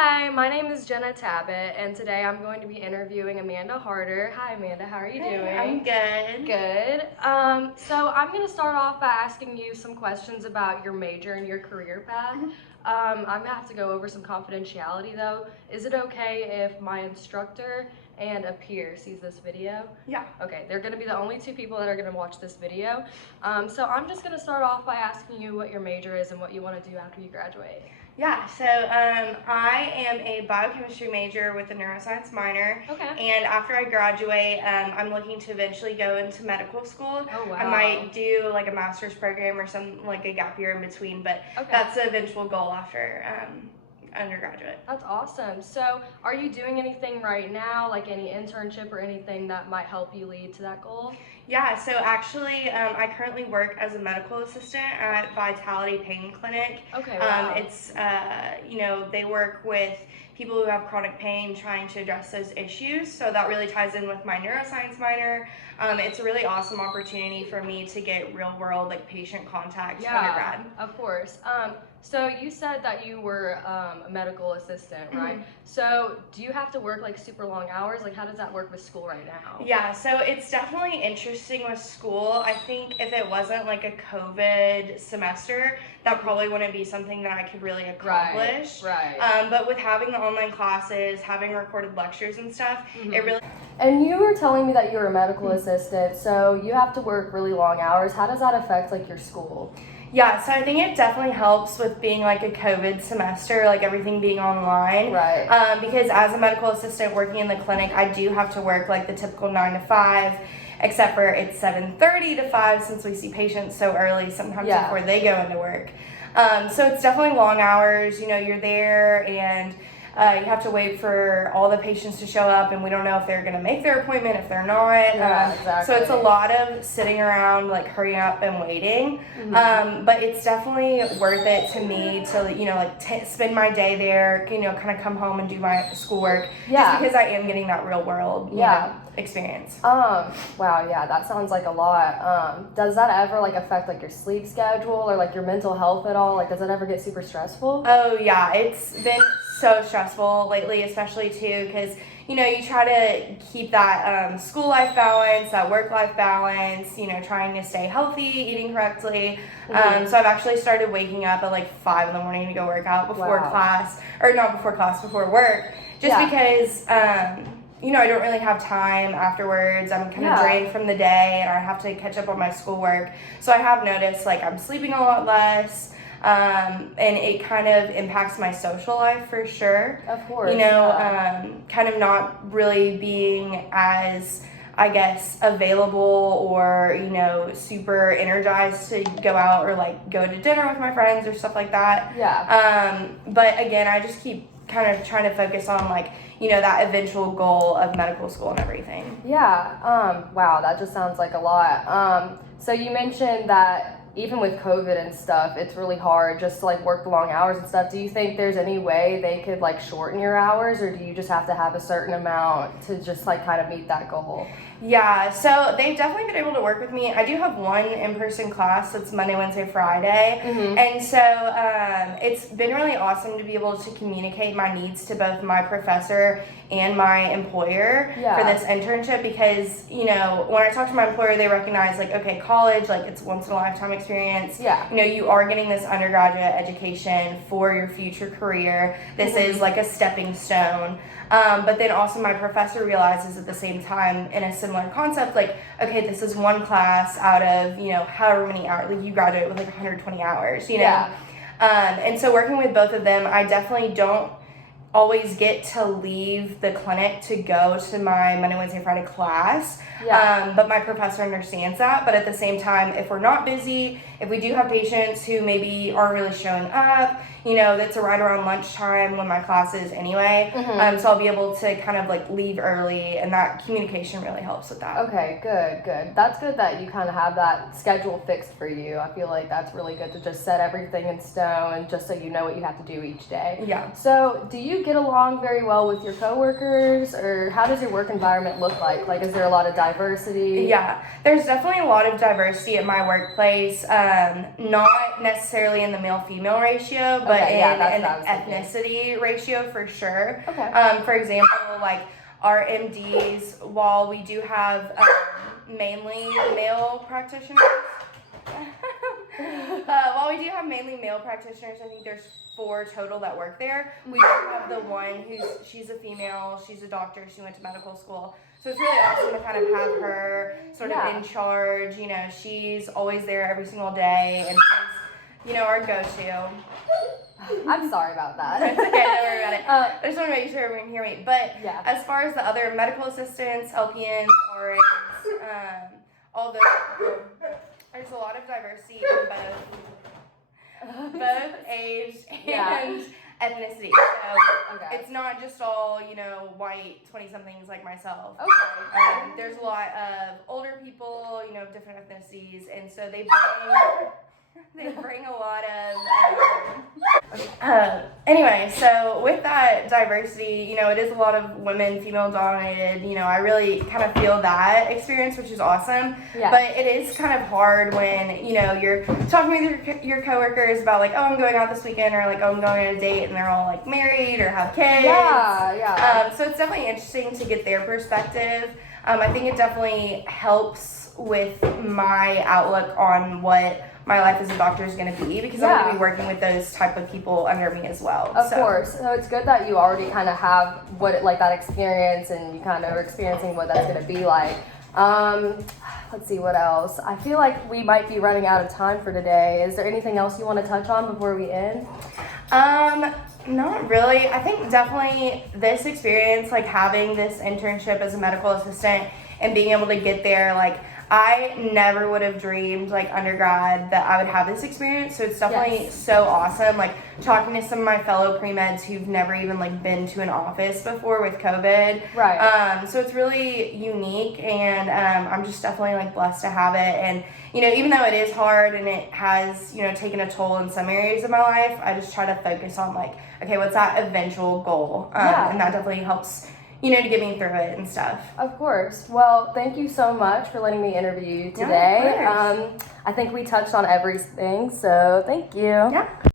Hi, my name is Jenna Tabbutt, and today I'm going to be interviewing Amanda Harder. Hi, Amanda. How are you doing? I'm good. Good. So I'm going to start off by asking you some questions about your major and your career path. I'm going to have to go over some confidentiality, though. Is it okay if my instructor and a peer sees this video? Yeah. Okay, they're going to be the only two people that are going to watch this video. So I'm just going to start off by asking you what your major is and what you want to do after you graduate. Yeah, so I am a biochemistry major with a neuroscience minor. Okay. And after I graduate, I'm looking to eventually go into medical school. Oh, wow. I might do like a master's program or some like a gap year in between, but that's the eventual goal after undergraduate. That's awesome. So are you doing anything right now, like any internship or anything that might help you lead to that goal? Yeah, so actually I currently work as a medical assistant at Vitality Pain Clinic. Okay, wow. It's, they work with people who have chronic pain trying to address those issues. So that really ties in with my neuroscience minor. It's a really awesome opportunity for me to get real world like patient contact undergrad. Of course. So you said that you were a medical assistant, right? Mm-hmm. So do you have to work like super long hours? Like how does that work with school right now? Yeah, so it's definitely interesting with school. I think if it wasn't like a COVID semester, that probably wouldn't be something that I could really accomplish. Right. But with having the online classes, having recorded lectures and stuff, it really... And you were telling me that you were a medical assistant, so you have to work really long hours. How does that affect like your school? Yeah, so I think it definitely helps with being like a COVID semester, like everything being online. Right. Because as a medical assistant working in the clinic, I do have to work like the typical 9 to 5, except for it's 7:30 to 5 since we see patients so early sometimes before they go into work. So it's definitely long hours. You know, you're there and you have to wait for all the patients to show up, and we don't know if they're going to make their appointment, if they're not. Exactly. So it's a lot of sitting around, like hurrying up and waiting. But it's definitely worth it to me to, spend my day there, kind of come home and do my schoolwork. Just because I am getting that real world, experience. Wow, yeah, that sounds like a lot. Does that ever like affect like your sleep schedule or like your mental health at all? Like, does it ever get super stressful? Oh yeah, it's been so stressful lately, especially too, because you try to keep that school life balance, that work life balance, trying to stay healthy, eating correctly. So I've actually started waking up at like 5 in the morning to go work out before class, or not before class, before work, just because I don't really have time afterwards. I'm kind of drained from the day and I have to catch up on my schoolwork. So I have noticed like I'm sleeping a lot less. And it kind of impacts my social life for sure. Of course. Kind of not really being as, I guess, available or, super energized to go out or like go to dinner with my friends or stuff like that. But again, I just keep kind of trying to focus on like, that eventual goal of medical school and everything. Wow, that just sounds like a lot. So you mentioned that even with COVID and stuff, it's really hard just to like work the long hours and stuff. Do you think there's any way they could like shorten your hours, or do you just have to have a certain amount to just like kind of meet that goal? Yeah, so they've definitely been able to work with me. I do have one in-person class that's Monday, Wednesday, Friday. And so it's been really awesome to be able to communicate my needs to both my professor and my employer for this internship, because, when I talk to my employer, they recognize like, okay, college, like it's once in a lifetime experience. You are getting this undergraduate education for your future career. This is like a stepping stone. But then also my professor realizes at the same time in a similar concept, like, okay, this is one class out of, however many hours, like you graduate with like 120 hours, and so working with both of them, I definitely don't always get to leave the clinic to go to my Monday, Wednesday, Friday class. But my professor understands that. But at the same time, if we're not busy, if we do have patients who maybe aren't really showing up, that's right around lunchtime when my class is anyway. So I'll be able to kind of like leave early, and that communication really helps with that. Okay, good. That's good that you kind of have that schedule fixed for you. I feel like that's really good to just set everything in stone, just so you know what you have to do each day. So do you get along very well with your coworkers, or how does your work environment look like? Like, is there a lot of diversity? Yeah, there's definitely a lot of diversity at my workplace. Not necessarily in the male-female ratio, but Okay, in that's an what I was ethnicity ratio for sure. Okay. For example, like our MDs, while we do have mainly male practitioners, while we do have mainly male practitioners, I think there's 4 total that work there. We do have the one she's a female, she's a doctor, she went to medical school. So it's really awesome to kind of have her sort of in charge. You know, she's always there every single day, and she's, you know, our go-to. I'm sorry about that. It's okay, don't worry about it. I just want to make sure everyone can hear me. But as far as the other medical assistants, LPNs, RNs, all those people, there's a lot of diversity in both age and ethnicity. So it's not just all, you know, white 20-somethings like myself. Okay. There's a lot of older people, you know, of different ethnicities, and so they bring a lot of anyway, so with that diversity, you know, it is a lot of women, female dominated. You know, I really kind of feel that experience, which is awesome. But it is kind of hard when, you know, you're talking with your coworkers about like, oh, I'm going out this weekend, or like, oh, I'm going on a date, and they're all like married or have kids. So it's definitely interesting to get their perspective. I think it definitely helps with my outlook on what my life as a doctor is going to be, because I'm going to be working with those type of people under me as well. Of course. So it's good that you already kind of have that experience, and you kind of are experiencing what that's going to be like. Let's see, what else? I feel like we might be running out of time for today. Is there anything else you want to touch on before we end? Not really. I think definitely this experience, like having this internship as a medical assistant and being able to get there, like I never would have dreamed like undergrad that I would have this experience. So it's definitely so awesome. Like talking to some of my fellow pre-meds who've never even like been to an office before with COVID. So it's really unique, and I'm just definitely like blessed to have it. And you know, even though it is hard and it has, you know, taken a toll in some areas of my life, I just try to focus on like, okay, what's that eventual goal? And that definitely helps, you know, to get me through it and stuff. Of course. Well, thank you so much for letting me interview you today. I think we touched on everything, so thank you.